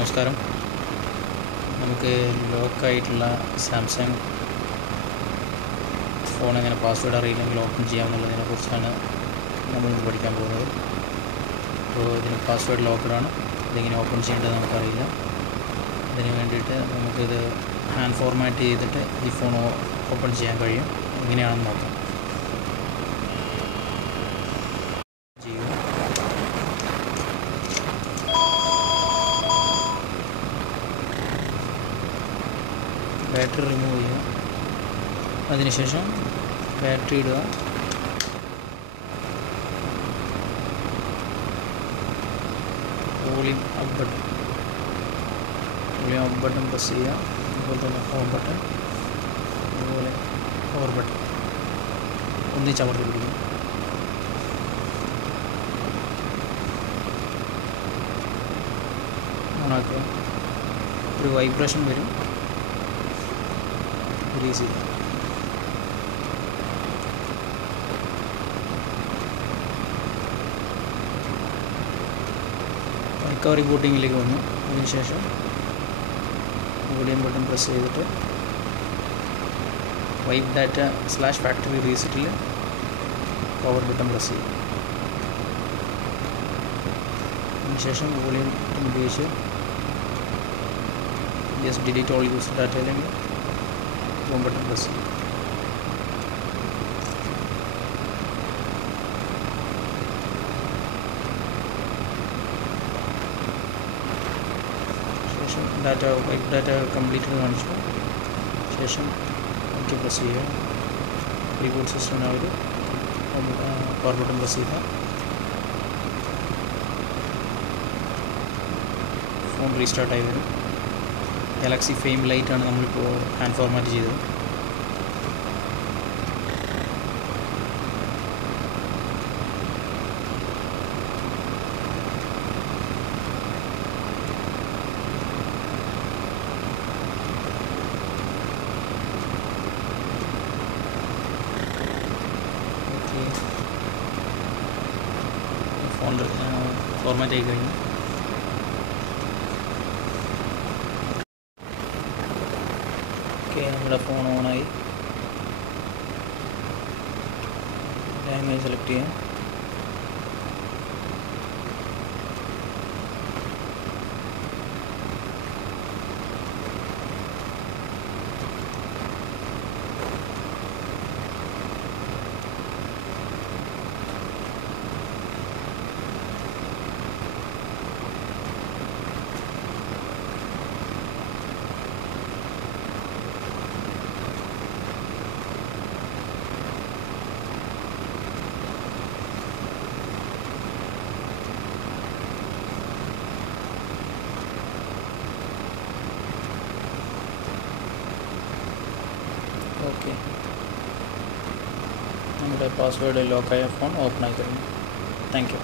നമസ്കാരം. നമുക്ക് ലോക്കായിട്ടുള്ള Samsung phone എങ്ങനെ പാസ്വേഡ് അറിയില്ലെങ്കിൽ ഓപ്പൺ ചെയ്യാമെന്നുള്ളതിനെ കുറിച്ചാണ് നമ്മളിന്ന് പഠിക്കാൻ പോകുന്നത്. അപ്പോൾ ഇതിന് പാസ്വേഡ് ലോക്കഡാണ്. ഇതെങ്ങനെ ഓപ്പൺ ചെയ്യേണ്ടത് നമുക്കറിയില്ല. അതിന് വേണ്ടിയിട്ട് നമുക്കിത് ഹാൻഡ് ഫോർമാറ്റ് ചെയ്തിട്ട് ഈ ഫോൺ ഓപ്പൺ ചെയ്യാൻ കഴിയും. എങ്ങനെയാണെന്ന് നോക്കാം. ബാറ്ററി റിമൂവ് ചെയ്യുക. അതിനുശേഷം ബാറ്ററി ഇടുക. വോളിയം അപ്പ് ബട്ടൺ പ്രസ് ചെയ്യുക. അതുപോലെ തന്നെ ഹോം ബട്ടൺ, അതുപോലെ പവർ ബട്ടൺ ഒന്നിച്ച് അമർത്തി പിടിക്കുക. ഓണാക്കുക. ഒരു വൈബ്രേഷൻ വരും. റിലീസ് ചെയ്യുക. റിക്കവറി ബൂട്ടിങ്ങിലേക്ക് വന്നു. അതിനുശേഷം വോളിയം ബട്ടൺ പ്രസ് ചെയ്തിട്ട് വൈപ്പ് ഡാറ്റ /ഫാക്ടറി റീസെറ്റിൽ പവർ ബട്ടൺ പ്രസ് ചെയ്യും. അതിനുശേഷം വോളിയം ബട്ടൺ ഉപയോഗിച്ച് just delete all use data അല്ലെങ്കിൽ ഹോം ബട്ടൺ പ്രസ് ചെയ്യും. ശേഷം വൈപ്പ് ഡാറ്റ കംപ്ലീറ്റ് കാണിച്ചു. ശേഷം ഓക്കെ പ്രസ് ചെയ്യുക. റീബൂട്ട് സിസ്റ്റത്തിനാവിൽ പവർ ബട്ടൺ പ്രസ് ചെയ്യുക. ഫോൺ റീസ്റ്റാർട്ടായി വരും. ഗാലക്സി ഫെയിം ലൈറ്റാണ് നമ്മളിപ്പോൾ ഹാൻഡ് ഫോർമാറ്റ് ചെയ്തത്. ഫോൺ ഫോർമാറ്റ് ആയി കഴിഞ്ഞു. ഓക്കെ, നമ്മുടെ ഫോൺ ഓണായി. ലാംഗ്വേജ് സെലക്ട് ചെയ്യാം. ഓക്കെ, നമ്മുടെ പാസ്വേഡ് ലോക്കായ ഫോൺ ഓപ്പൺ ആയി കഴിഞ്ഞു. Thank you.